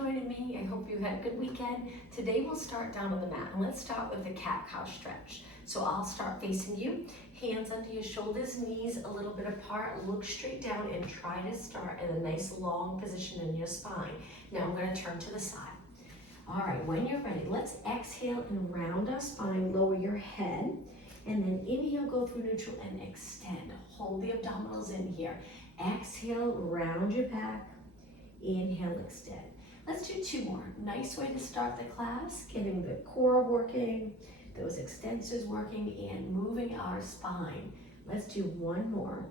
joining me. I hope you had a good weekend. Today we'll start down on the mat, and let's start with the cat-cow stretch. So I'll start facing you, hands under your shoulders, knees a little bit apart, look straight down and try to start in a nice long position in your spine. Now I'm going to turn to the side. All right, when you're ready, let's exhale and round our spine, lower your head, and then inhale, go through neutral and extend. Hold the abdominals in here. Exhale, round your back. Inhale, extend. Let's do two more. Nice way to start the class, getting the core working, those extensors working, and moving our spine. Let's do one more.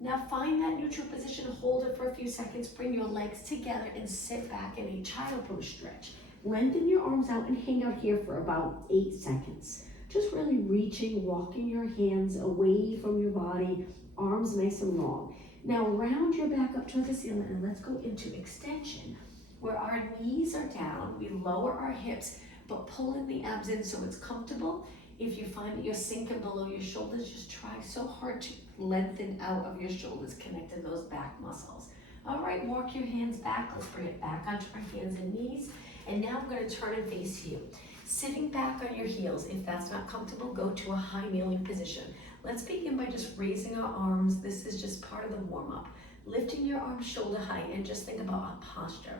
Now find that neutral position, hold it for a few seconds, bring your legs together and sit back in a child pose stretch. Lengthen your arms out and hang out here for about 8 seconds. Just really reaching, walking your hands away from your body, arms nice and long. Now round your back up toward the ceiling and let's go into extension where our knees are down, we lower our hips, but pull in the abs in so it's comfortable. If you find that you're sinking below your shoulders, just try so hard to lengthen out of your shoulders, connecting those back muscles. All right, walk your hands back. Let's bring it back onto our hands and knees. And now I'm going to turn and face you. Sitting back on your heels, if that's not comfortable, go to a high kneeling position. Let's begin by just raising our arms. This is just part of the warm-up. Lifting your arms shoulder height and just think about our posture.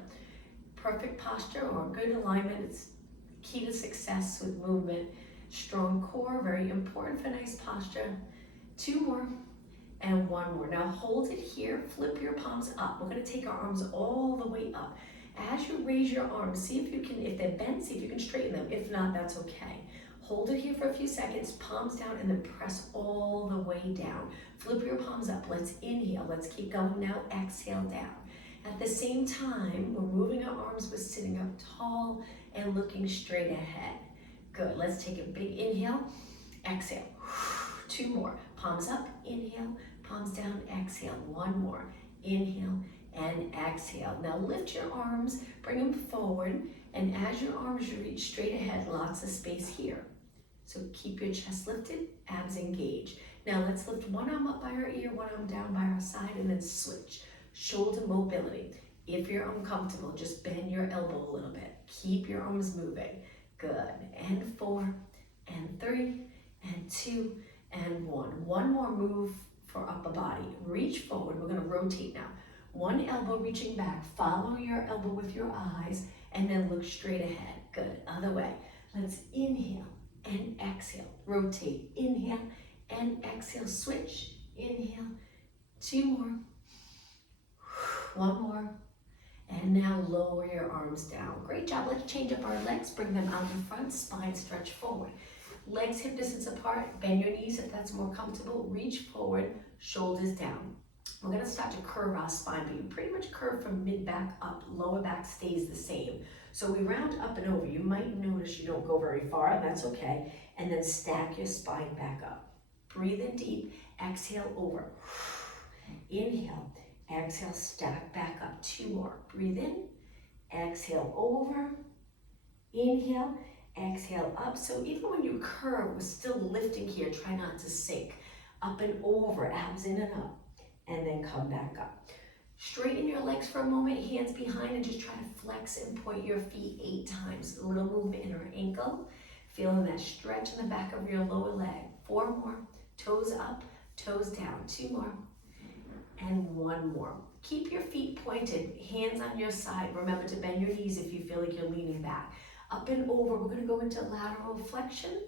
Perfect posture or good alignment is key to success with movement. Strong core, very important for nice posture. 2 more and 1 more. Now hold it here, flip your palms up. We're gonna take our arms all the way up. As you raise your arms, see if you can, if they're bent, see if you can straighten them. If not, that's okay. Hold it here for a few seconds, palms down, and then press all the way down. Flip your palms up. Let's inhale. Let's keep going now. Exhale down. At the same time, we're moving our arms. We're sitting up tall and looking straight ahead. Good. Let's take a big inhale. Exhale. 2 more. Palms up. Inhale. Palms down. Exhale. 1 more. Inhale and exhale. Now lift your arms. Bring them forward. And as your arms reach straight ahead, lots of space here. So keep your chest lifted, abs engaged. Now let's lift one arm up by our ear, one arm down by our side, and then switch. Shoulder mobility. If you're uncomfortable, just bend your elbow a little bit. Keep your arms moving. Good. And 4, and 3, and 2, and 1. One more move for upper body. Reach forward. We're going to rotate now. One elbow reaching back. Follow your elbow with your eyes, and then look straight ahead. Good. Other way. Let's inhale and exhale. Rotate. Inhale and exhale. Switch. Inhale. 2 more. 1 more. And now lower your arms down. Great job. Let's change up our legs. Bring them out in front. Spine stretch forward. Legs hip distance apart. Bend your knees if that's more comfortable. Reach forward. Shoulders down. We're going to start to curve our spine, but you pretty much curve from mid-back up. Lower back stays the same. So we round up and over. You might notice you don't go very far. That's okay. And then stack your spine back up. Breathe in deep. Exhale over. Inhale. Exhale. Stack back up. 2 more. Breathe in. Exhale over. Inhale. Exhale up. So even when you curve, we're still lifting here. Try not to sink. Up and over. Abs in and up. And then come back up. Straighten your legs for a moment, hands behind, and just try to flex and point your feet 8 times. A little movement in our ankle. Feeling that stretch in the back of your lower leg. 4 more. Toes up, toes down. 2 more. And 1 more. Keep your feet pointed, hands on your side. Remember to bend your knees if you feel like you're leaning back. Up and over. We're going to go into lateral flexion.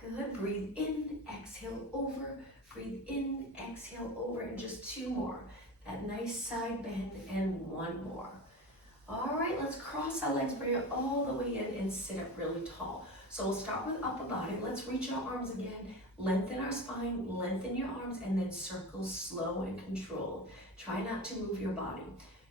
Good. Breathe in, exhale over. Breathe in, exhale over, and just 2 more. That nice side bend, and 1 more. All right, let's cross our legs, bring it all the way in and sit up really tall. So we'll start with upper body. Let's reach our arms again. Lengthen our spine, lengthen your arms, and then circle slow and controlled. Try not to move your body.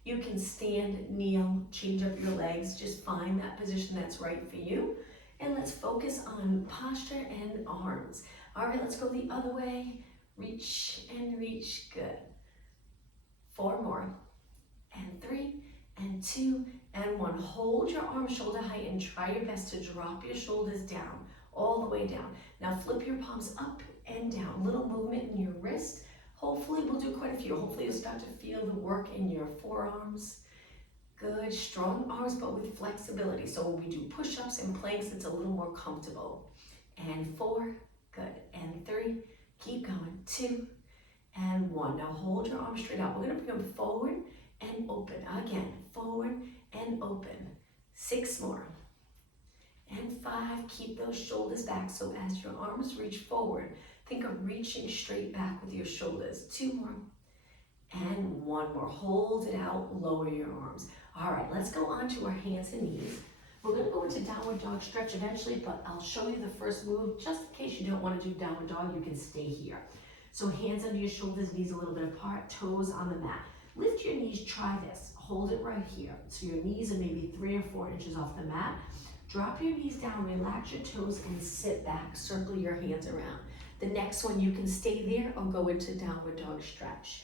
You can stand, kneel, change up your legs. Just find that position that's right for you. And let's focus on posture and arms. All right, let's go the other way. Reach and reach. Good. 4 more. And 3, and 2, and 1. Hold your arms shoulder height and try your best to drop your shoulders down, all the way down. Now flip your palms up and down. Little movement in your wrist. Hopefully we'll do quite a few. Hopefully you'll start to feel the work in your forearms Good, strong arms, but with flexibility. So when we do push-ups and planks, it's a little more comfortable. And 4, good. And 3, keep going. 2, and 1. Now hold your arms straight out. We're gonna bring them forward and open. Again, forward and open. 6 more. And 5, keep those shoulders back. So as your arms reach forward, think of reaching straight back with your shoulders. 2 more. And 1 more. Hold it out, lower your arms. All right, let's go on to our hands and knees. We're gonna go into downward dog stretch eventually, but I'll show you the first move. Just in case you don't wanna do downward dog, you can stay here. So hands under your shoulders, knees a little bit apart, toes on the mat. Lift your knees, try this. Hold it right here. So your knees are maybe 3 or 4 inches off the mat. Drop your knees down, relax your toes, and sit back. Circle your hands around. The next one, you can stay there or go into downward dog stretch.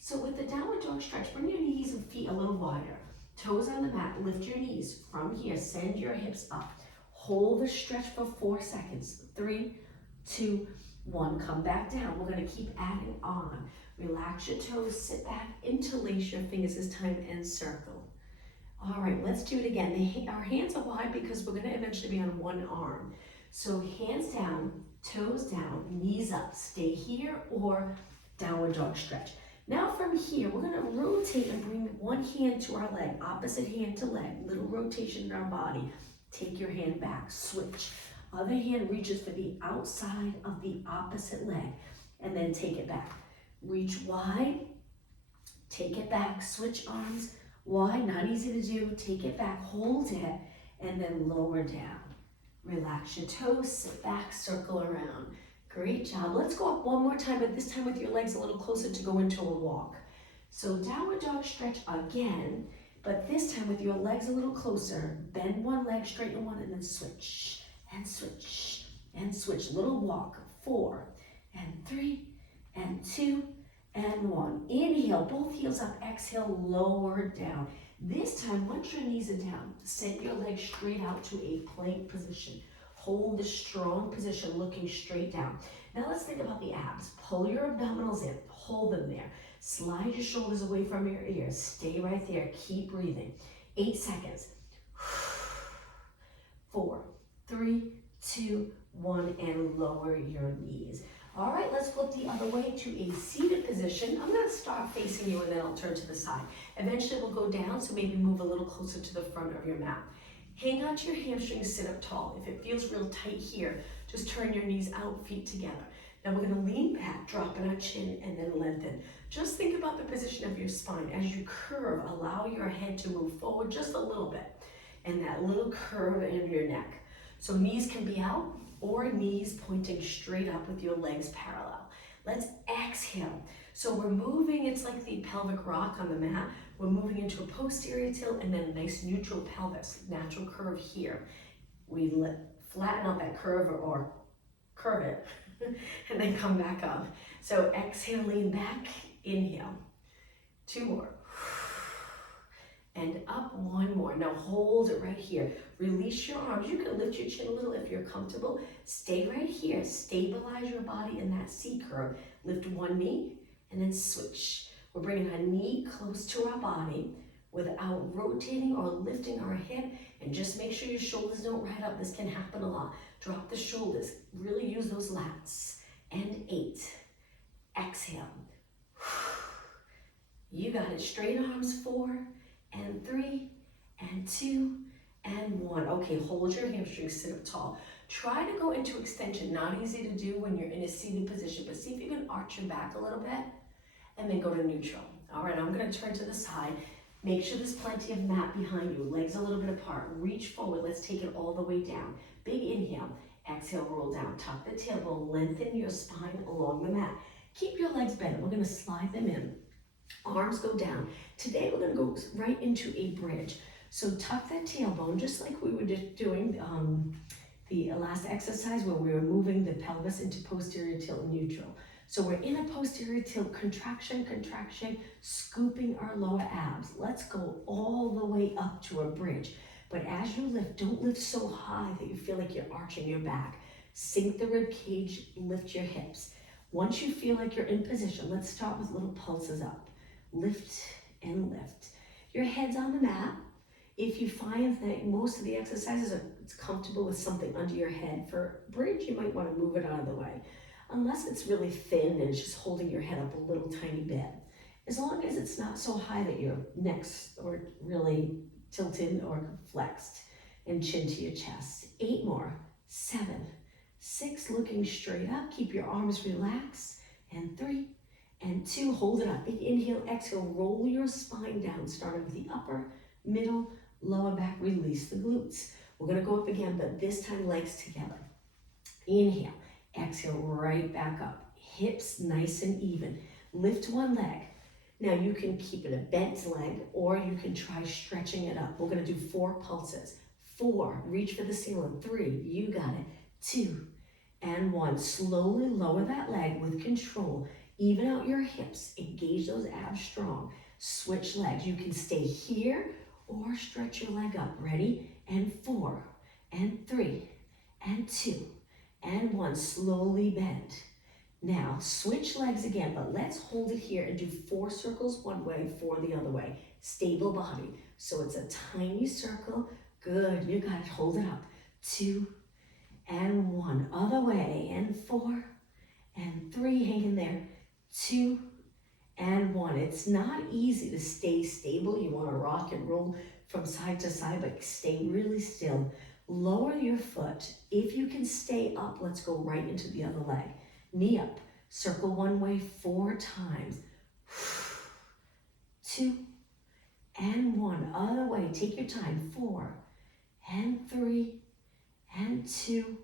So with the downward dog stretch, bring your knees and feet a little wider. Toes on the mat, lift your knees. From here, send your hips up. Hold the stretch for 4 seconds. 3, 2, 1. Come back down. We're gonna keep adding on. Relax your toes, sit back, interlace your fingers this time and circle. All right, let's do it again. Our hands are wide because we're gonna eventually be on one arm. So hands down, toes down, knees up. Stay here or downward dog stretch. Now from here, we're gonna rotate and bring one hand to our leg, opposite hand to leg, little rotation in our body. Take your hand back, switch. Other hand reaches for the outside of the opposite leg, and then take it back. Reach wide, take it back, switch arms, wide, not easy to do, take it back, hold it, and then lower down. Relax your toes, sit back, circle around. Great job. Let's go up one more time, but this time with your legs a little closer to go into a walk. So downward dog stretch again, but this time with your legs a little closer. Bend one leg, straighten one, and then switch, and switch, and switch. Little walk. 4, and 3, and 2, and 1. Inhale, both heels up. Exhale, lower down. This time, once your knees are down, send your legs straight out to a plank position. Hold the strong position, looking straight down. Now let's think about the abs. Pull your abdominals in, hold them there. Slide your shoulders away from your ears. Stay right there, keep breathing. 8 seconds. 4, 3, 2, 1, and lower your knees. All right, let's flip the other way to a seated position. I'm gonna start facing you and then I'll turn to the side. Eventually we'll go down, so maybe move a little closer to the front of your mat. Hang on to your hamstrings, sit up tall. If it feels real tight here, just turn your knees out, feet together. Then we're gonna lean back, dropping our chin, and then lengthen. Just think about the position of your spine. As you curve, allow your head to move forward just a little bit, and that little curve in your neck. So knees can be out, or knees pointing straight up with your legs parallel. Let's exhale. So we're moving, it's like the pelvic rock on the mat. We're moving into a posterior tilt and then a nice neutral pelvis, natural curve here. We flatten out that curve or curve it and then come back up. So exhale, lean back, inhale. 2 more. And up, 1 more. Now hold it right here. Release your arms. You can lift your chin a little if you're comfortable. Stay right here. Stabilize your body in that C curve. Lift one knee and then switch. We're bringing our knee close to our body without rotating or lifting our head, and just make sure your shoulders don't ride up. This can happen a lot. Drop the shoulders. Really use those lats. And 8. Exhale. You got it. Straight arms. 4, and 3, and 2, and 1. Okay, hold your hamstrings, sit up tall. Try to go into extension. Not easy to do when you're in a seated position, but see if you can arch your back a little bit, and then go to neutral. All right, I'm gonna turn to the side. Make sure there's plenty of mat behind you, legs a little bit apart. Reach forward, let's take it all the way down. Big inhale, exhale, roll down. Tuck the tailbone, lengthen your spine along the mat. Keep your legs bent, we're gonna slide them in. Arms go down. Today we're gonna go right into a bridge. So tuck that tailbone, just like we were just doing the last exercise where we were moving the pelvis into posterior tilt neutral. So we're in a posterior tilt, contraction, contraction, scooping our lower abs. Let's go all the way up to a bridge. But as you lift, don't lift so high that you feel like you're arching your back. Sink the rib cage, lift your hips. Once you feel like you're in position, let's start with little pulses up. Lift and lift. Your head's on the mat. If you find that most of the exercises it's comfortable with something under your head for bridge, you might want to move it out of the way. Unless it's really thin and it's just holding your head up a little tiny bit. As long as it's not so high that your neck's or really tilted or flexed, and chin to your chest. 8 more, 7, 6, looking straight up. Keep your arms relaxed. And 3, and 2, hold it up. Big inhale, exhale, roll your spine down, starting with the upper, middle, lower back, release the glutes. We're gonna go up again, but this time legs together. Inhale, exhale, right back up. Hips nice and even. Lift one leg. Now you can keep it a bent leg, or you can try stretching it up. We're gonna do 4 pulses. 4, reach for the ceiling. 3, you got it. 2, and 1. Slowly lower that leg with control. Even out your hips, engage those abs strong. Switch legs. You can stay here or stretch your leg up. Ready? And 4, and 3, and 2, and 1. Slowly bend. Now switch legs again, but let's hold it here and do 4 circles one way, 4 the other way. Stable body. So it's a tiny circle. Good, you got it. Hold it up. 2, and 1. Other way, and 4, and 3. Hang in there. 2, and 1. It's not easy to stay stable. You want to rock and roll from side to side, but stay really still. Lower your foot. If you can stay up, let's go right into the other leg. Knee up. Circle one way 4 times. 2, and 1. Other way. Take your time. 4, and 3, and 2,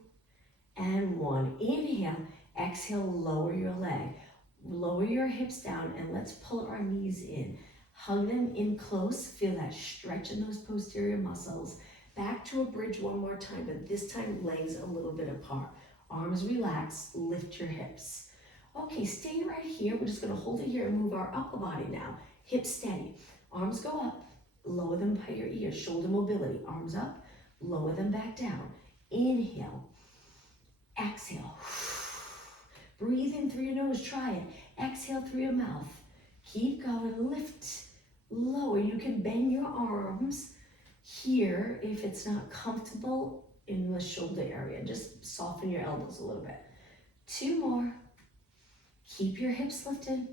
and 1. Inhale. Exhale. Lower your leg. Lower your hips down, and let's pull our knees in. Hug them in close. Feel that stretch in those posterior muscles. Back to a bridge one more time, but this time legs a little bit apart. Arms relaxed. Lift your hips. Okay, stay right here. We're just going to hold it here and move our upper body now. Hips steady. Arms go up. Lower them by your ears. Shoulder mobility. Arms up. Lower them back down. Inhale. Exhale. Breathe in through your nose. Try it. Exhale through your mouth. Keep going. Lift. Lower. You can bend your arms here if it's not comfortable in the shoulder area. Just soften your elbows a little bit. 2 more. Keep your hips lifted.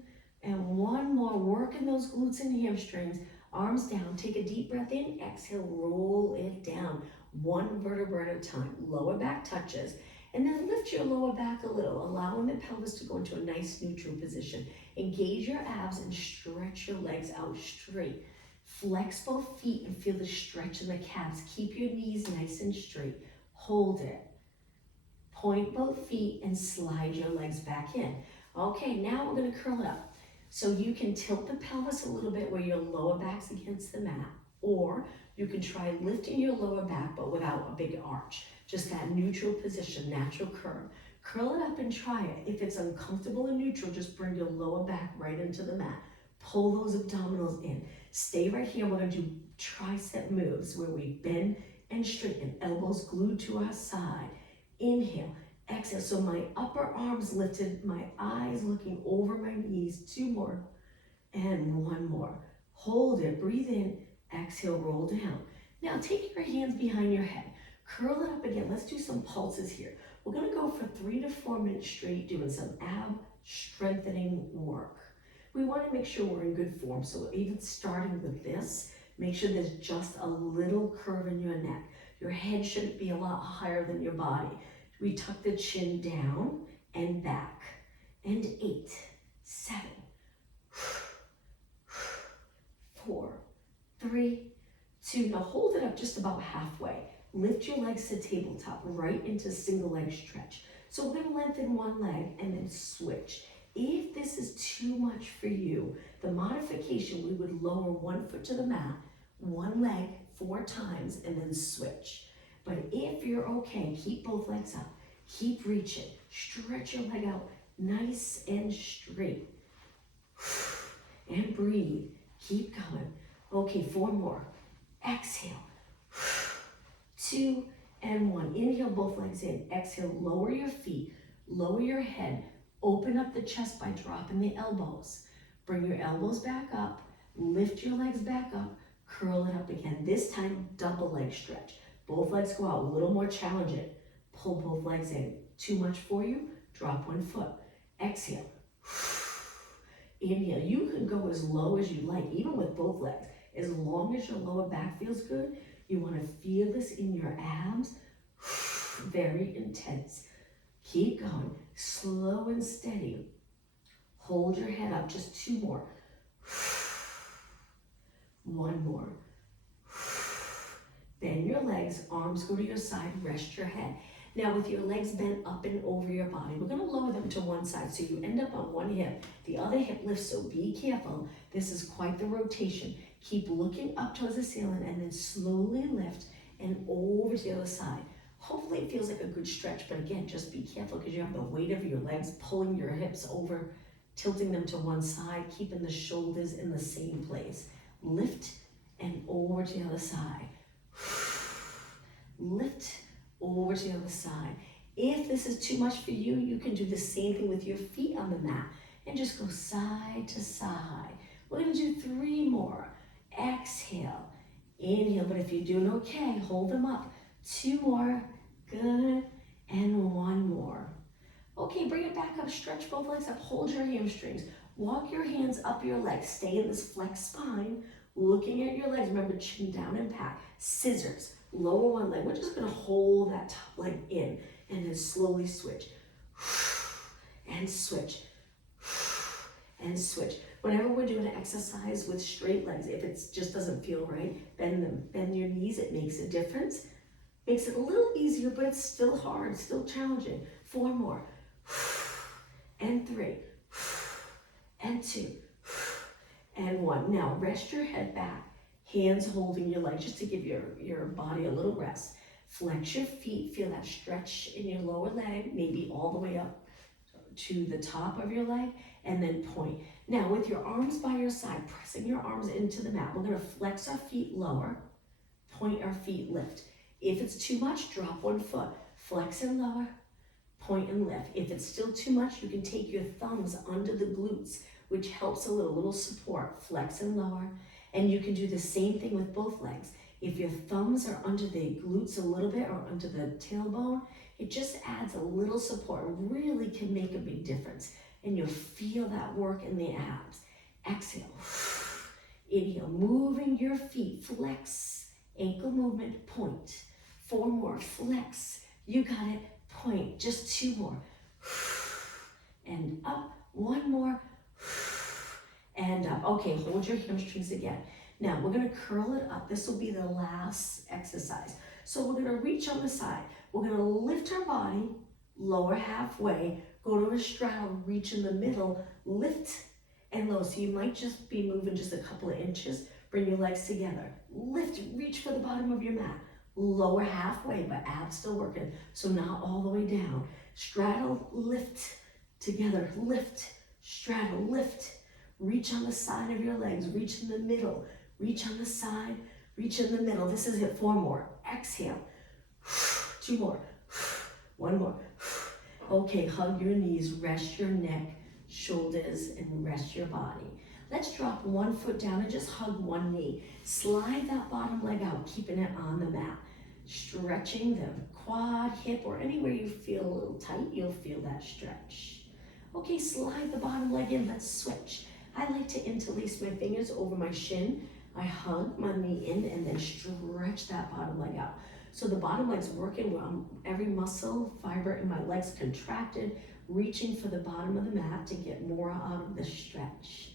And 1 more. Working those glutes and hamstrings. Arms down. Take a deep breath in. Exhale. Roll it down. 1 vertebra at a time. Lower back touches. And then lift your lower back a little, allowing the pelvis to go into a nice neutral position. Engage your abs and stretch your legs out straight. Flex both feet and feel the stretch in the calves. Keep your knees nice and straight. Hold it. Point both feet and slide your legs back in. Okay, now we're going to curl it up. So you can tilt the pelvis a little bit where your lower back's against the mat, or you can try lifting your lower back but without a big arch. Just that neutral position, natural curve. Curl it up and try it. If it's uncomfortable and neutral, just bring your lower back right into the mat. Pull those abdominals in. Stay right here. We're going to do tricep moves where we bend and straighten. Elbows glued to our side. Inhale, exhale. So my upper arms lifted, my eyes looking over my knees. 2 more and 1 more. Hold it. Breathe in. Exhale, roll down. Now take your hands behind your head. Curl it up again. Let's do some pulses here. We're going to go for 3 to 4 minutes straight doing some ab strengthening work. We want to make sure we're in good form. So even starting with this, make sure there's just a little curve in your neck. Your head shouldn't be a lot higher than your body. We tuck the chin down and back. And 8, 7, 4, 3, 2. Now hold it up just about halfway. Lift your legs to tabletop, right into single leg stretch. So we're going to lengthen one leg and then switch. If this is too much for you, the modification, we would lower 1 foot to the mat, 1 leg 4 times, and then switch. But if you're okay, keep both legs up. Keep reaching. Stretch your leg out nice and straight. And breathe. Keep going. Okay, 4 more. Exhale. 2 and 1. Inhale, both legs in. Exhale, lower your feet. Lower your head. Open up the chest by dropping the elbows. Bring your elbows back up. Lift your legs back up. Curl it up again. This time, double leg stretch. Both legs go out, a little more challenging. Pull both legs in. Too much for you? Drop one foot. Exhale. Inhale. You can go as low as you like, even with both legs. As long as your lower back feels good, you want to feel this in your abs. Very intense. Keep going. Slow and steady. Hold your head up. Just two more. One more. Bend your legs, arms go to your side, rest your head. Now with your legs bent up and over your body, we're gonna lower them to one side so you end up on one hip. The other hip lifts, so be careful. This is quite the rotation. Keep looking up towards the ceiling and then slowly lift and over to the other side. Hopefully it feels like a good stretch, but again, just be careful because you have the weight of your legs pulling your hips over, tilting them to one side, keeping the shoulders in the same place. Lift and over to the other side. Lift over to the other side. If this is too much for you, you can do the same thing with your feet on the mat and just go side to side. We're gonna do 3 more. Exhale, inhale, but if you're doing okay, hold them up. 2 more, good, and 1 more. Okay, bring it back up, stretch both legs up, hold your hamstrings. Walk your hands up your legs, stay in this flexed spine, looking at your legs. Remember, chin down and back. Scissors, lower one leg. We're just gonna hold that top leg in and then slowly switch. And switch. And switch. Whenever we're doing an exercise with straight legs, if it just doesn't feel right, bend them. Bend your knees, it makes a difference. Makes it a little easier, but it's still hard, still challenging. 4 more. And 3. And 2. And 1. Now rest your head back, hands holding your legs just to give your body a little rest. Flex your feet, feel that stretch in your lower leg, maybe all the way up to the top of your leg, and then point. Now with your arms by your side, pressing your arms into the mat, we're gonna flex our feet lower, point our feet, lift. If it's too much, drop one foot, flex and lower, point and lift. If it's still too much, you can take your thumbs under the glutes, which helps a little support, flex and lower. And you can do the same thing with both legs. If your thumbs are under the glutes a little bit or under the tailbone, it just adds a little support, really can make a big difference. And you'll feel that work in the abs. Exhale, inhale, moving your feet, flex, ankle movement, point. 4 more, flex, you got it, point, just 2 more. And up, 1 more, and up. Okay, hold your hamstrings again. Now we're gonna curl it up. This will be the last exercise. So we're gonna reach on the side. We're gonna lift our body, lower halfway, go to a straddle, reach in the middle, lift and low. So you might just be moving just a couple of inches. Bring your legs together. Lift, reach for the bottom of your mat. Lower halfway, but abs still working. So not all the way down. Straddle, lift, together, lift, straddle, lift. Reach on the side of your legs, reach in the middle, reach on the side, reach in the middle. This is it, 4 more. Exhale, 2 more, 1 more. Okay, hug your knees, rest your neck, shoulders, and rest your body. Let's drop 1 foot down and just hug 1 knee. Slide that bottom leg out, keeping it on the mat. Stretching the quad, hip, or anywhere you feel a little tight, you'll feel that stretch. Okay, slide the bottom leg in, let's switch. I like to interlace my fingers over my shin. I hug my knee in and then stretch that bottom leg out. So the bottom leg's working well. Every muscle fiber in my legs contracted, reaching for the bottom of the mat to get more out of the stretch.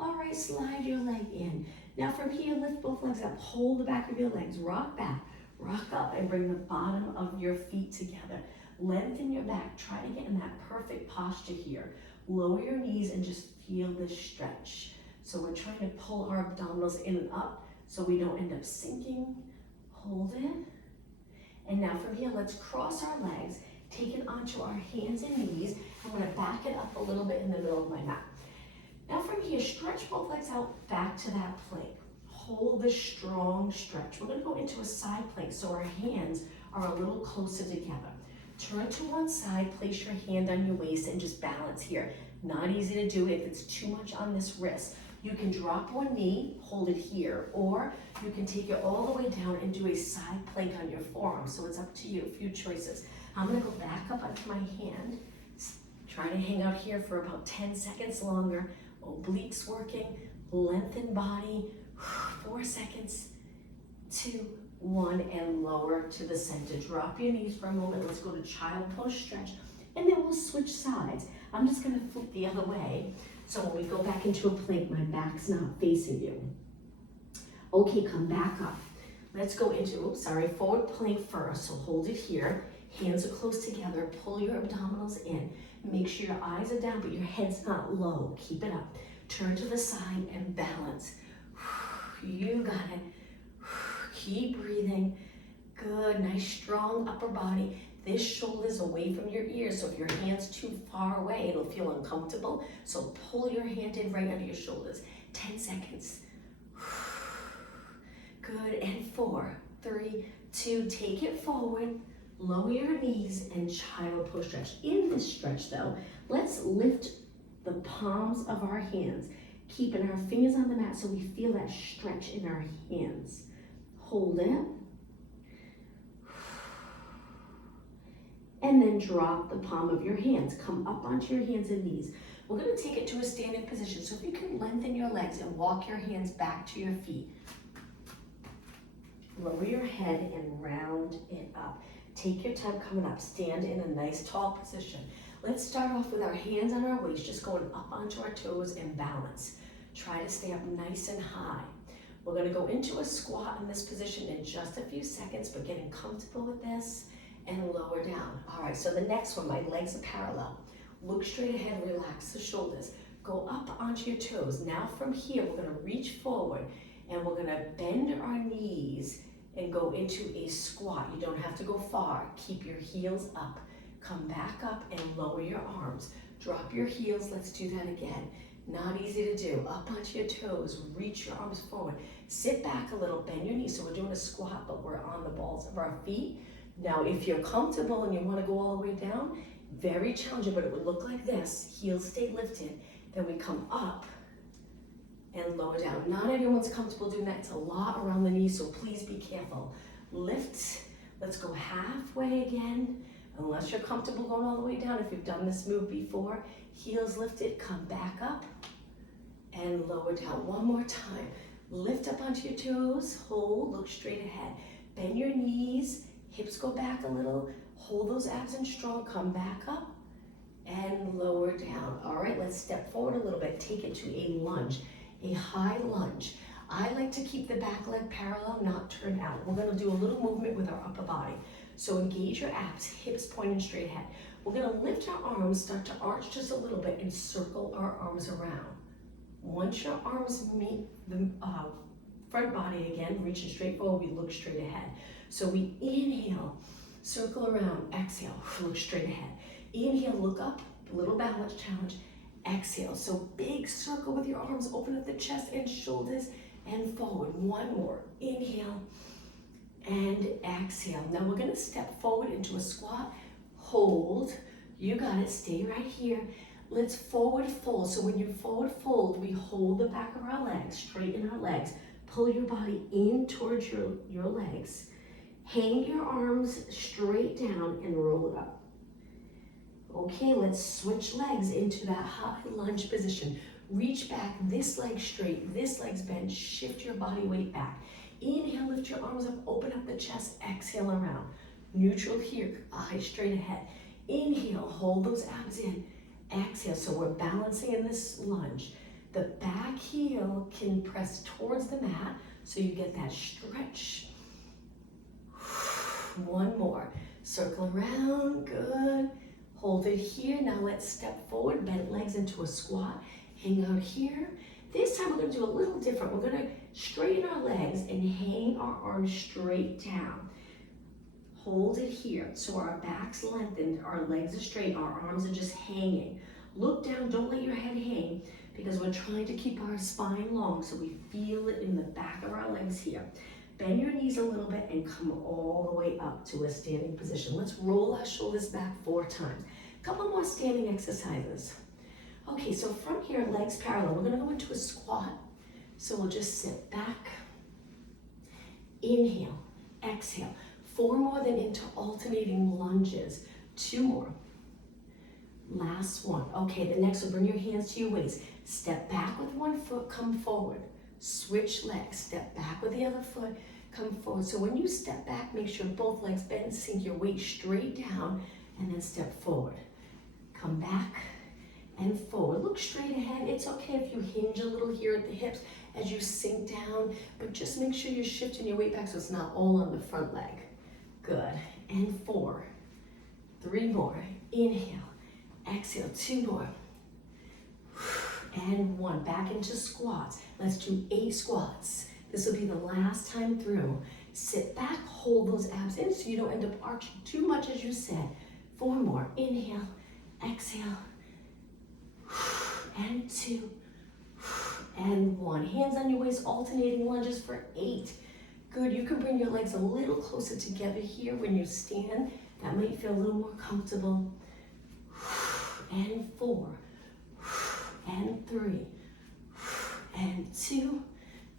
All right, slide your leg in. Now from here, lift both legs up. Hold the back of your legs, rock back, rock up, and bring the bottom of your feet together. Lengthen your back. Try to get in that perfect posture here. Lower your knees and just feel this stretch. So we're trying to pull our abdominals in and up so we don't end up sinking. Hold it. And now from here, let's cross our legs, take it onto our hands and knees. I'm gonna back it up a little bit in the middle of my mat. Now from here, stretch both legs out back to that plank. Hold this strong stretch. We're gonna go into a side plank so our hands are a little closer together. Turn to one side, place your hand on your waist and just balance here. Not easy to do if it's too much on this wrist. You can drop one knee, hold it here, or you can take it all the way down and do a side plank on your forearm. So it's up to you, a few choices. I'm gonna go back up onto my hand, try to hang out here for about 10 seconds longer. Obliques working, lengthen body, 4 seconds, 2, 1, and lower to the center. Drop your knees for a moment. Let's go to child pose stretch, and then we'll switch sides. I'm just gonna flip the other way. So when we go back into a plank, my back's not facing you. Okay, come back up. Let's go into, forward plank first. So hold it here. Hands are close together. Pull your abdominals in. Make sure your eyes are down, but your head's not low. Keep it up. Turn to the side and balance. You got it. Keep breathing. Good, nice strong upper body. This shoulder's away from your ears, so if your hand's too far away, it'll feel uncomfortable. So pull your hand in right under your shoulders. 10 seconds. Good, and 4, 3, 2, take it forward. Lower your knees and child pose stretch. In this stretch though, let's lift the palms of our hands, keeping our fingers on the mat so we feel that stretch in our hands. Hold it. And then drop the palm of your hands. Come up onto your hands and knees. We're gonna take it to a standing position. So if you can lengthen your legs and walk your hands back to your feet. Lower your head and round it up. Take your time coming up. Stand in a nice tall position. Let's start off with our hands on our waist, just going up onto our toes and balance. Try to stay up nice and high. We're gonna go into a squat in this position in just a few seconds, but getting comfortable with this and lower down. All right, so the next one, my legs are parallel. Look straight ahead, relax the shoulders. Go up onto your toes. Now from here, we're gonna reach forward and we're gonna bend our knees and go into a squat. You don't have to go far. Keep your heels up. Come back up and lower your arms. Drop your heels. Let's do that again. Not easy to do. Up onto your toes. Reach your arms forward. Sit back a little. Bend your knees. So we're doing a squat, but we're on the balls of our feet. Now, if you're comfortable and you want to go all the way down, very challenging, but it would look like this. Heels stay lifted. Then we come up and lower down. Not everyone's comfortable doing that. It's a lot around the knees, so please be careful. Lift. Let's go halfway again. Unless you're comfortable going all the way down, if you've done this move before, heels lifted, come back up and lower down. One more time. Lift up onto your toes, hold, look straight ahead. Bend your knees, hips go back a little, hold those abs in strong, come back up and lower down. All right, let's step forward a little bit. Take it to a lunge. A high lunge. I like to keep the back leg parallel, not turned out. We're gonna do a little movement with our upper body. So engage your abs, hips pointing straight ahead. We're gonna lift our arms, start to arch just a little bit and circle our arms around. Once your arms meet the front body again, reaching straight forward, we look straight ahead. So we inhale, circle around, exhale, look straight ahead. Inhale, look up, little balance challenge. Exhale, so big circle with your arms, open up the chest and shoulders and forward. One more, inhale and exhale. Now we're gonna step forward into a squat, hold, you got it, stay right here. Let's forward fold. So when you forward fold, we hold the back of our legs, straighten our legs, pull your body in towards your legs, hang your arms straight down and roll it up. Okay, let's switch legs into that high lunge position. Reach back, this leg straight, this leg's bent, shift your body weight back. Inhale, lift your arms up, open up the chest, exhale around. Neutral here, eyes straight ahead. Inhale, hold those abs in. Exhale, so we're balancing in this lunge. The back heel can press towards the mat so you get that stretch. One more, circle around, good. Hold it here. Now let's step forward, bend legs into a squat, hang out here. This time we're gonna do a little different. We're gonna straighten our legs and hang our arms straight down. Hold it here. So our back's lengthened, our legs are straight, our arms are just hanging. Look down, don't let your head hang because we're trying to keep our spine long so we feel it in the back of our legs here. Bend your knees a little bit and come all the way up to a standing position. Let's roll our shoulders back 4 times. Couple more standing exercises. Okay, so from here, legs parallel, we're gonna go into a squat. So we'll just sit back, inhale, exhale. 4 more, then into alternating lunges. 2 more. Last one. Okay, the next one, bring your hands to your waist. Step back with one foot, come forward. Switch legs, step back with the other foot, come forward. So when you step back, make sure both legs bend, sink your weight straight down, and then step forward. Come back and forward. Look straight ahead. It's okay if you hinge a little here at the hips as you sink down, but just make sure you're shifting your weight back so it's not all on the front leg. Good. And 4. 3 more. Inhale. Exhale. 2 more. And 1. Back into squats. Let's do 8 squats. This will be the last time through. Sit back, hold those abs in so you don't end up arching too much as you said. 4 more. Inhale. Exhale. And 2. And 1. Hands on your waist, alternating lunges for 8. Good. You can bring your legs a little closer together here when you stand. That might feel a little more comfortable. And 4. And 3. And 2.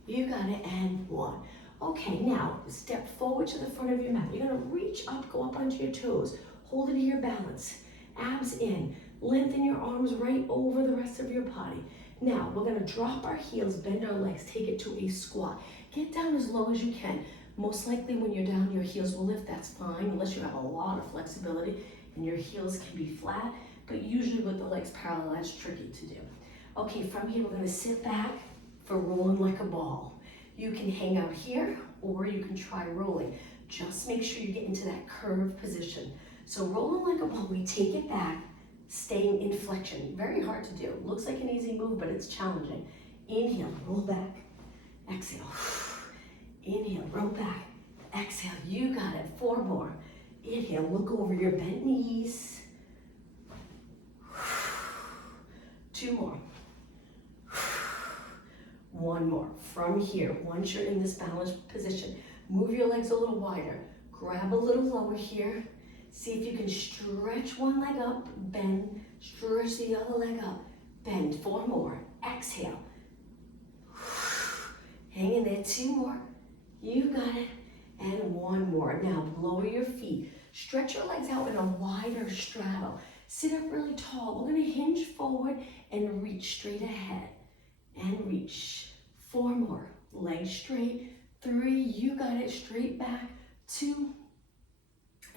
You got it. And 1. Okay, now step forward to the front of your mat. You're going to reach up, go up onto your toes. Hold it here, balance. Abs in. Lengthen your arms right over the rest of your body. Now, we're gonna drop our heels, bend our legs, take it to a squat. Get down as low as you can. Most likely when you're down, your heels will lift, that's fine, unless you have a lot of flexibility and your heels can be flat, but usually with the legs parallel, that's tricky to do. Okay, from here, we're gonna sit back for rolling like a ball. You can hang out here, or you can try rolling. Just make sure you get into that curved position. So rolling like a ball, we take it back, staying in flexion. Very hard to do. Looks like an easy move, but it's challenging. Inhale, roll back. Exhale. Inhale, roll back. Exhale, you got it. 4 more. Inhale, look over your bent knees. 2 more. 1 more. From here, once you're in this balanced position, move your legs a little wider. Grab a little lower here. See if you can stretch one leg up, bend, stretch the other leg up, bend. 4 more. Exhale. Hang in there. 2 more. You got it. And 1 more. Now lower your feet. Stretch your legs out in a wider straddle. Sit up really tall. We're going to hinge forward and reach straight ahead. And reach. 4 more. Legs straight. 3. You got it. Straight back. 2.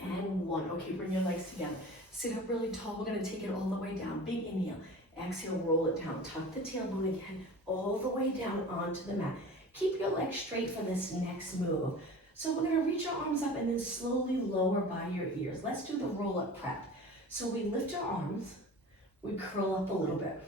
And 1. Okay, bring your legs together. Sit up really tall. We're going to take it all the way down. Big inhale. Exhale, roll it down. Tuck the tailbone again, all the way down onto the mat. Keep your legs straight for this next move. So we're going to reach our arms up and then slowly lower by your ears. Let's do the roll-up prep. So we lift our arms. We curl up a little bit.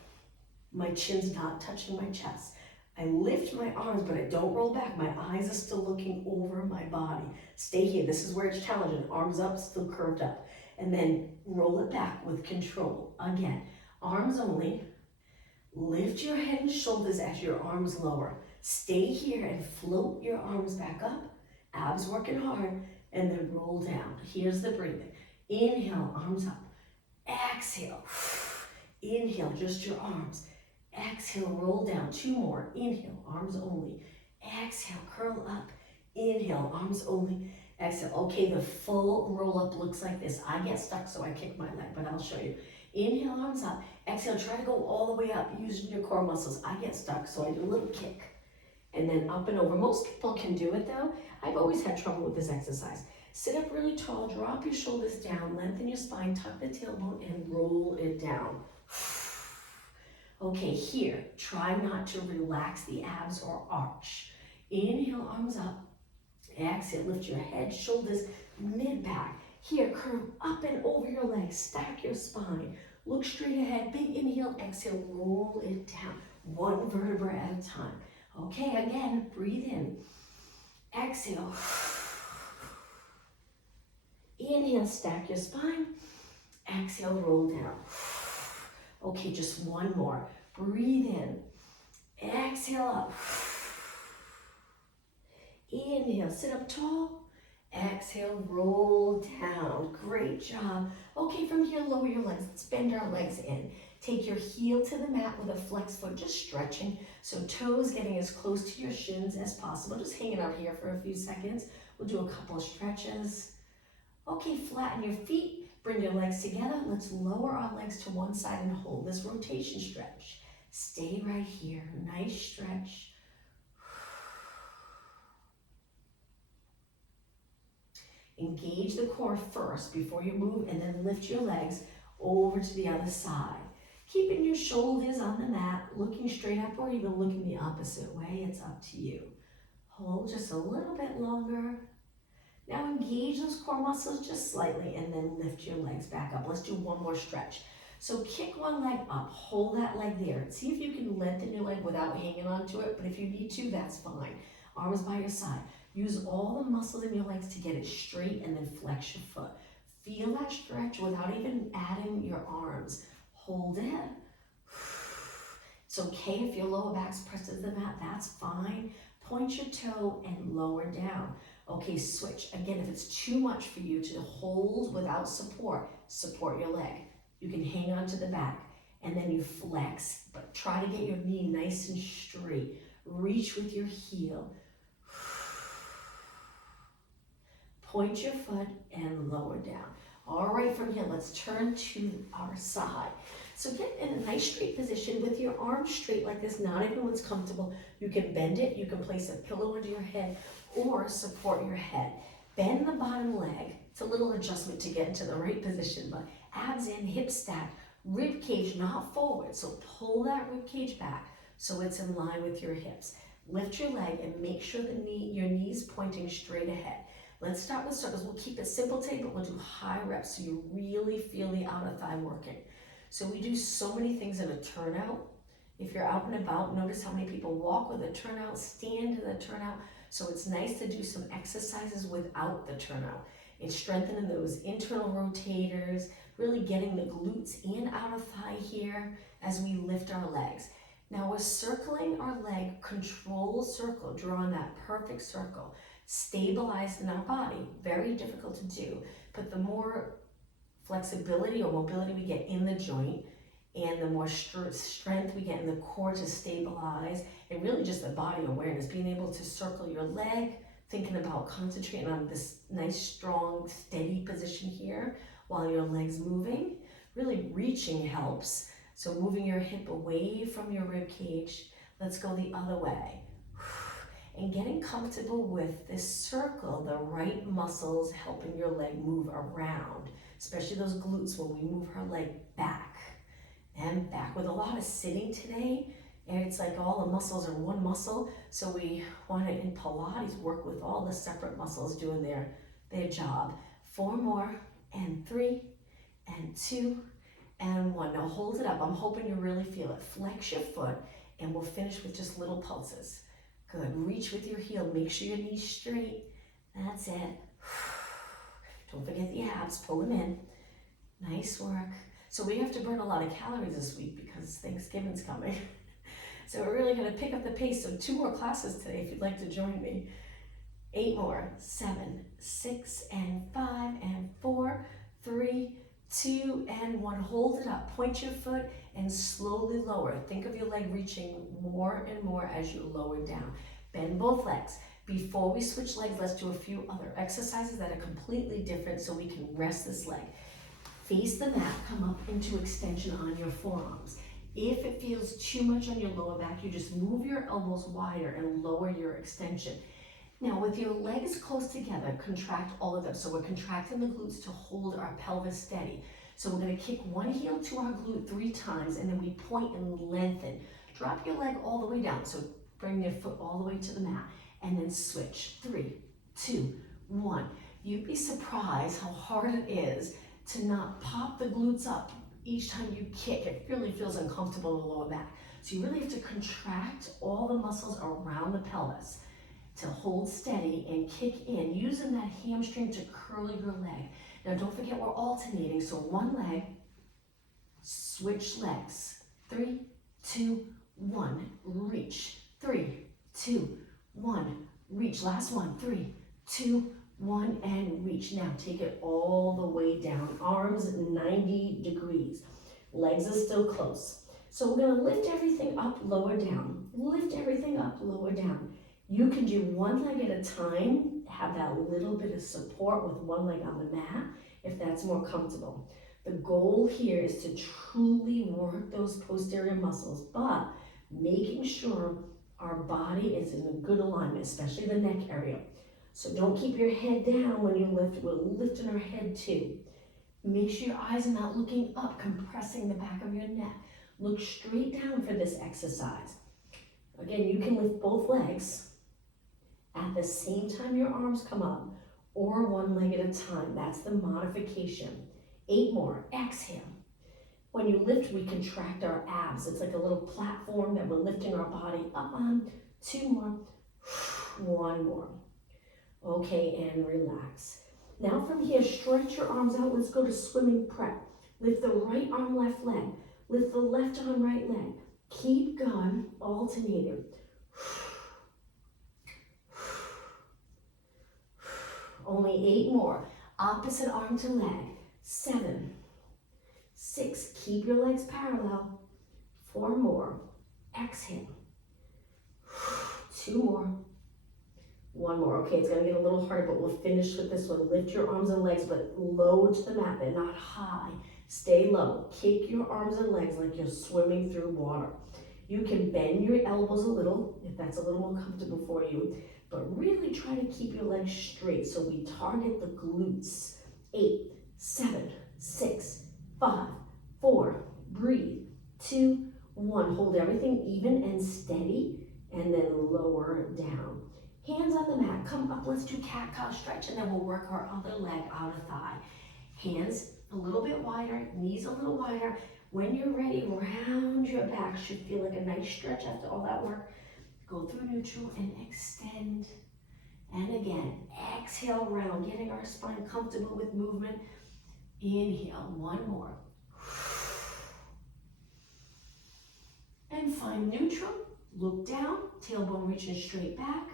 My chin's not touching my chest. I lift my arms, but I don't roll back. My eyes are still looking over my body. Stay here. This is where it's challenging. Arms up, still curved up. And then roll it back with control. Again, arms only. Lift your head and shoulders as your arms lower. Stay here and float your arms back up. Abs working hard. And then roll down. Here's the breathing. Inhale, arms up. Exhale. Inhale, just your arms. Exhale, roll down. 2 more. Inhale, arms only. Exhale, curl up. Inhale, arms only. Exhale. Okay, the full roll up looks like this. I get stuck, so I kick my leg, but I'll show you. Inhale, arms up. Exhale, try to go all the way up using your core muscles. I get stuck, so I do a little kick. And then up and over. Most people can do it though. I've always had trouble with this exercise. Sit up really tall, drop your shoulders down, lengthen your spine, tuck the tailbone, and roll it down. Okay, here, try not to relax the abs or arch. Inhale, arms up. Exhale, lift your head, shoulders, mid-back. Here, curve up and over your legs, stack your spine. Look straight ahead, big inhale, exhale, roll it down. 1 vertebra at a time. Okay, again, breathe in. Exhale. Inhale, stack your spine. Exhale, roll down. Okay, just 1 more. Breathe in. Exhale up. Inhale, sit up tall. Exhale, roll down. Great job. Okay, from here, lower your legs. Let's bend our legs in. Take your heel to the mat with a flex foot, just stretching. So toes getting as close to your shins as possible, just hanging out here for a few seconds. We'll do a couple of stretches. Okay, flatten your feet, bring your legs together. Let's lower our legs to one side and hold this rotation stretch. Stay right here, nice stretch. Engage the core first before you move, and then lift your legs over to the other side. Keeping your shoulders on the mat, looking straight up, or even looking the opposite way, it's up to you. Hold just a little bit longer. Now engage those core muscles just slightly, and then lift your legs back up. Let's do one more stretch. So kick one leg up, hold that leg there. See if you can lengthen your leg without hanging onto it, but if you need to, that's fine. Arms by your side. Use all the muscles in your legs to get it straight, and then flex your foot. Feel that stretch without even adding your arms. Hold it. It's okay if your lower back's pressed to the mat, that's fine. Point your toe and lower down. Okay, switch. Again, if it's too much for you to hold without support, support your leg. You can hang on to the back, and then you flex, but try to get your knee nice and straight. Reach with your heel. Point your foot and lower down. All right, from here, let's turn to our side. So get in a nice straight position with your arms straight like this. Not everyone's comfortable. You can bend it. You can place a pillow under your head or support your head. Bend the bottom leg. It's a little adjustment to get into the right position, but abs in, hips stacked, rib cage not forward. So pull that rib cage back so it's in line with your hips. Lift your leg and make sure your knees pointing straight ahead. Let's start with circles. We'll keep it simple today, but we'll do high reps so you really feel the outer thigh working. So we do so many things in a turnout. If you're out and about, notice how many people walk with a turnout, stand in a turnout. So it's nice to do some exercises without the turnout. It's strengthening those internal rotators, really getting the glutes and outer thigh here as we lift our legs. Now we're circling our leg, control circle, drawing that perfect circle. Stabilized in our body, very difficult to do, but the more flexibility or mobility we get in the joint, and the more strength we get in the core to stabilize, and really just the body awareness, being able to circle your leg, thinking about concentrating on this nice, strong, steady position here while your leg's moving. Really reaching helps, so moving your hip away from your rib cage. Let's go the other way. And getting comfortable with this circle, the right muscles helping your leg move around, especially those glutes when we move her leg back and back. With a lot of sitting today, and it's like all the muscles are one muscle, so we want to, in Pilates, work with all the separate muscles doing their job. 4 more, and 3, and 2, and 1. Now hold it up. I'm hoping you really feel it. Flex your foot, and we'll finish with just little pulses. Good. Reach with your heel. Make sure your knee's straight. That's it. Don't forget the abs. Pull them in. Nice work. So we have to burn a lot of calories this week because Thanksgiving's coming. So we're really going to pick up the pace. So 2 more classes today if you'd like to join me. 8 more. 7, 6, and 5, and 4, 3, 2, and 1. Hold it up. Point your foot and slowly lower. Think of your leg reaching more and more as you lower down. Bend both legs. Before we switch legs, let's do a few other exercises that are completely different so we can rest this leg. Face the mat, come up into extension on your forearms. If it feels too much on your lower back, you just move your elbows wider and lower your extension. Now with your legs close together, contract all of them. So we're contracting the glutes to hold our pelvis steady. So we're going to kick one heel to our glute 3 times, and then we point and lengthen. Drop your leg all the way down. So bring your foot all the way to the mat, and then switch. 3, 2, 1. You'd be surprised how hard it is to not pop the glutes up each time you kick. It really feels uncomfortable in the lower back. So you really have to contract all the muscles around the pelvis to hold steady and kick in, using that hamstring to curl your leg. Now don't forget we're alternating, so one leg, switch legs. 3, 2, 1, reach. 3, 2, 1, reach. Last one. 3, 2, 1, and reach. Now take it all the way down. Arms 90 degrees. Legs are still close. So we're gonna lift everything up, lower down. Lift everything up, lower down. You can do one leg at a time, have that little bit of support with one leg on the mat, if that's more comfortable. The goal here is to truly work those posterior muscles, but making sure our body is in a good alignment, especially the neck area. So don't keep your head down when you lift. We're lifting our head too. Make sure your eyes are not looking up, compressing the back of your neck. Look straight down for this exercise. Again, you can lift both legs at the same time your arms come up, or one leg at a time. That's the modification. 8 more. Exhale. When you lift, we contract our abs. It's like a little platform that we're lifting our body up on. 2 more. 1 more. Okay, and relax. Now from here, stretch your arms out. Let's go to swimming prep. Lift the right arm, left leg. Lift the left arm, right leg. Keep going, alternating. Only 8 more. Opposite arm to leg. 7, 6, keep your legs parallel. 4 more. Exhale. 2 more. 1 more. Okay, it's gonna get a little harder, but we'll finish with this one. Lift your arms and legs, but low to the mat, but not high. Stay low. Kick your arms and legs like you're swimming through water. You can bend your elbows a little, if that's a little more comfortable for you, but really try to keep your legs straight so we target the glutes. 8, 7, 6, 5, 4, breathe, 2, 1. Hold everything even and steady, and then lower down. Hands on the mat, come up, let's do cat-cow stretch, and then we'll work our other leg, outer thigh. Hands a little bit wider, knees a little wider. When you're ready, round your back. Should feel like a nice stretch after all that work. Go through neutral and extend. And again, exhale round, getting our spine comfortable with movement. Inhale, 1 more. And find neutral. Look down, tailbone reaching straight back.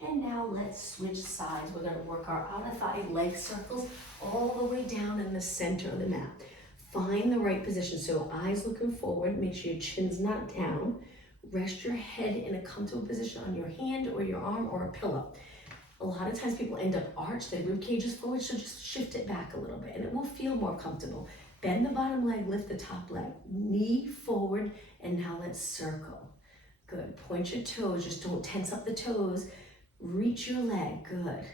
And now let's switch sides. We're gonna work our outer thigh leg circles all the way down in the center of the mat. Find the right position. So eyes looking forward, make sure your chin's not down. Rest your head in a comfortable position on your hand or your arm or a pillow. A lot of times people end up arched, their rib cage is forward, so just shift it back a little bit and it will feel more comfortable. Bend the bottom leg, lift the top leg, knee forward, and now let's circle. Good, point your toes, just don't tense up the toes. Reach your leg, good.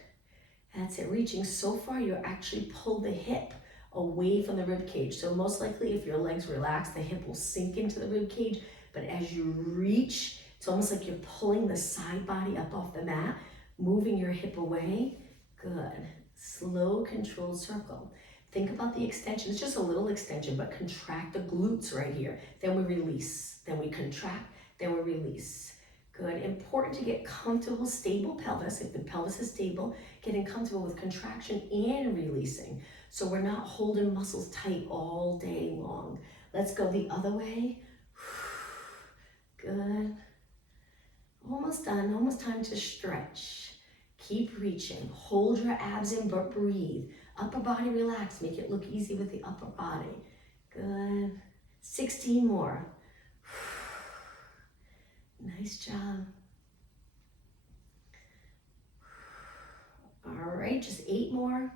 That's it, reaching so far, you actually pull the hip away from the rib cage. So most likely if your legs relax, the hip will sink into the rib cage, but as you reach, it's almost like you're pulling the side body up off the mat, moving your hip away, good. Slow, controlled circle. Think about the extension, it's just a little extension, but contract the glutes right here. Then we release, then we contract, then we release. Good, important to get comfortable, stable pelvis. If the pelvis is stable, getting comfortable with contraction and releasing. So we're not holding muscles tight all day long. Let's go the other way. Good. Almost done, almost time to stretch. Keep reaching, hold your abs in, but breathe. Upper body relax, make it look easy with the upper body. Good, 16 more. Nice job. All right, just 8 more.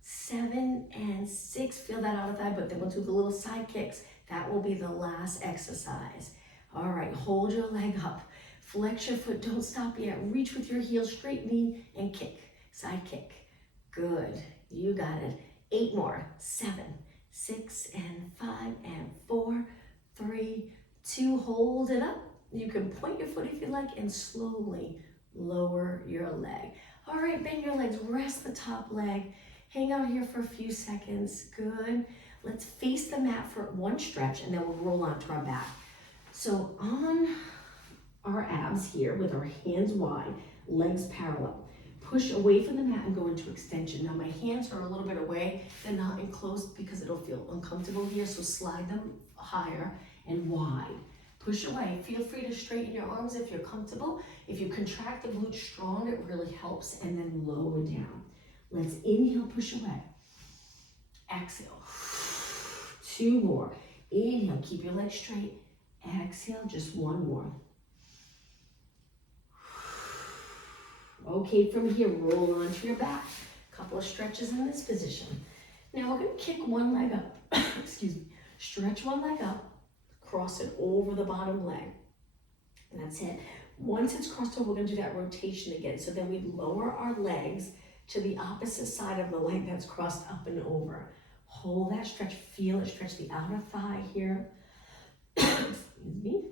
7 and 6, feel that outer thigh, but then we'll do the little side kicks. That will be the last exercise. All right, hold your leg up. Flex your foot, don't stop yet. Reach with your heel, straight knee, and kick. Side kick. Good, you got it. 8 more. 7, 6, and 5, and 4, 3, 2, hold it up. You can point your foot if you like and slowly lower your leg. All right, bend your legs, rest the top leg. Hang out here for a few seconds, good. Let's face the mat for one stretch and then we'll roll onto our back. So on our abs here with our hands wide, legs parallel. Push away from the mat and go into extension. Now my hands are a little bit away. They're not enclosed because it'll feel uncomfortable here, so slide them higher and wide. Push away. Feel free to straighten your arms if you're comfortable. If you contract the glutes strong, it really helps, and then lower down. Let's inhale, push away. Exhale. 2 more. Inhale, keep your legs straight. Exhale, just one more. Okay, from here, roll onto your back. Couple of stretches in this position. Now we're gonna kick one leg up. Excuse me. Stretch one leg up, cross it over the bottom leg. And that's it. Once it's crossed over, we're gonna do that rotation again. So then we lower our legs to the opposite side of the leg that's crossed up and over. Hold that stretch, feel it, stretch the outer thigh here. Excuse me.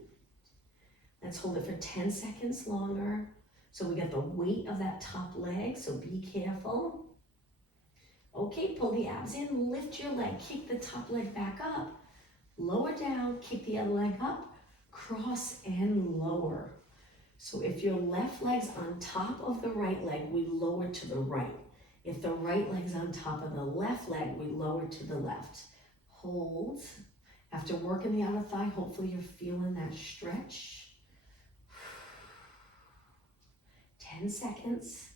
Let's hold it for 10 seconds longer. So we got the weight of that top leg, so be careful. Okay, pull the abs in, lift your leg, kick the top leg back up, lower down, kick the other leg up, cross and lower. So if your left leg's on top of the right leg, we lower to the right. If the right leg's on top of the left leg, we lower to the left. Hold. After working the outer thigh, hopefully you're feeling that stretch. 10 seconds.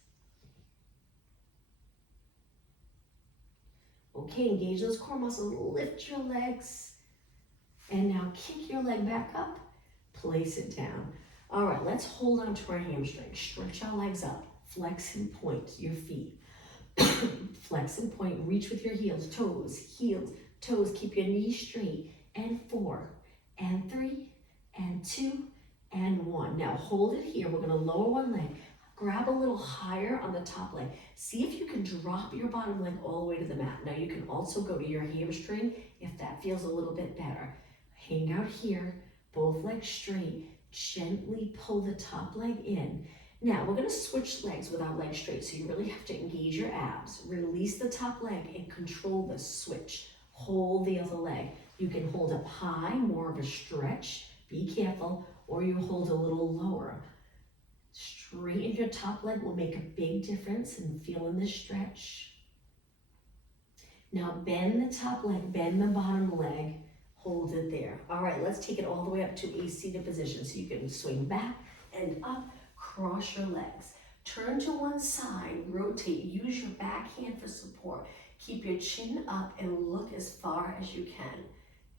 Okay, engage those core muscles, lift your legs, and now kick your leg back up, place it down. All right, let's hold on to our hamstring. Stretch our legs up, flex and point your feet. Flex and point, reach with your heels, toes, keep your knees straight, and 4, and 3, and 2, and 1. Now hold it here, we're gonna lower one leg, grab a little higher on the top leg. See if you can drop your bottom leg all the way to the mat. Now you can also go to your hamstring if that feels a little bit better. Hang out here, both legs straight, gently pull the top leg in. Now we're gonna switch legs with our legs straight, so you really have to engage your abs. Release the top leg and control the switch. Hold the other leg. You can hold up high, more of a stretch, be careful, or you hold a little lower. Straighten your top leg will make a big difference in feeling this stretch. Now bend the top leg, bend the bottom leg, hold it there. All right, let's take it all the way up to a seated position. So you can swing back and up, cross your legs. Turn to one side, rotate, use your back hand for support. Keep your chin up and look as far as you can.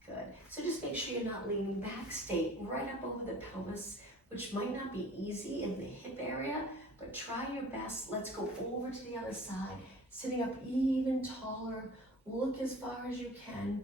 Good. So just make sure you're not leaning back. Stay right up over the pelvis, which might not be easy in the hip area, but try your best. Let's go over to the other side, sitting up even taller. Look as far as you can.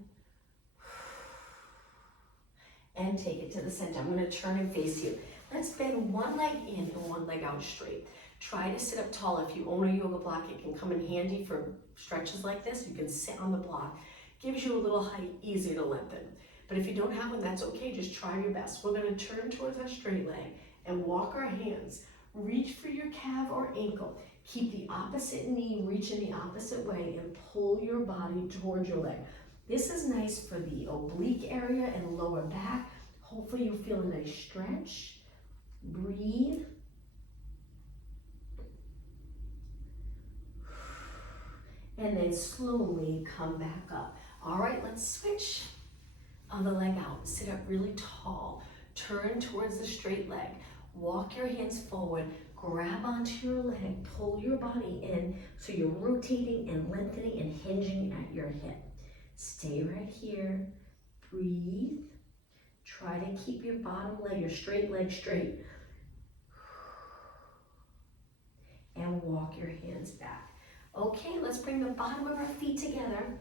And take it to the center. I'm gonna turn and face you. Let's bend one leg in and one leg out straight. Try to sit up tall. If you own a yoga block, it can come in handy for stretches like this. You can sit on the block. Gives you a little height, easier to lengthen. But if you don't have one, that's okay. Just try your best. We're gonna turn towards our straight leg and walk our hands. Reach for your calf or ankle. Keep the opposite knee reaching the opposite way and pull your body towards your leg. This is nice for the oblique area and lower back. Hopefully you feel a nice stretch. Breathe. And then slowly come back up. All right, let's switch. Other leg out, sit up really tall. Turn towards the straight leg. Walk your hands forward, grab onto your leg, pull your body in so you're rotating and lengthening and hinging at your hip. Stay right here, breathe. Try to keep your bottom leg, your straight leg straight. And walk your hands back. Okay, let's bring the bottom of our feet together.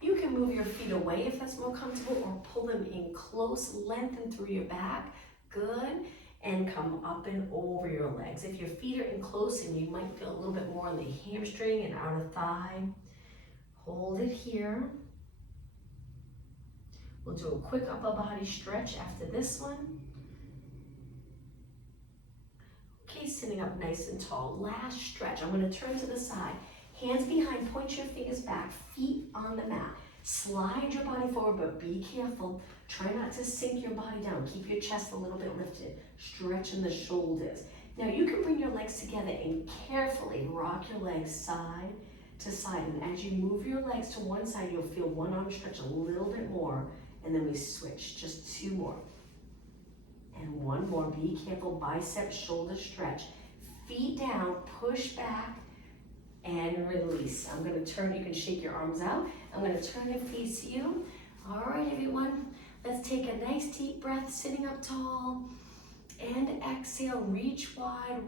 You can move your feet away if that's more comfortable or pull them in close, lengthen through your back. Good. And come up and over your legs. If your feet are in close and you might feel a little bit more on the hamstring and outer thigh, hold it here. We'll do a quick upper body stretch after this one. Okay, sitting up nice and tall. Last stretch. I'm going to turn to the side. Hands behind, point your fingers back, feet on the mat. Slide your body forward, but be careful. Try not to sink your body down. Keep your chest a little bit lifted. Stretching the shoulders. Now you can bring your legs together and carefully rock your legs side to side. And as you move your legs to one side, you'll feel one arm stretch a little bit more. And then we switch, just 2 more. And 1 more, be careful, bicep, shoulder stretch. Feet down, push back, and release. I'm gonna turn, you can shake your arms out. I'm gonna turn and face you. All right, everyone, Let's take a nice deep breath sitting up tall, and exhale, reach wide.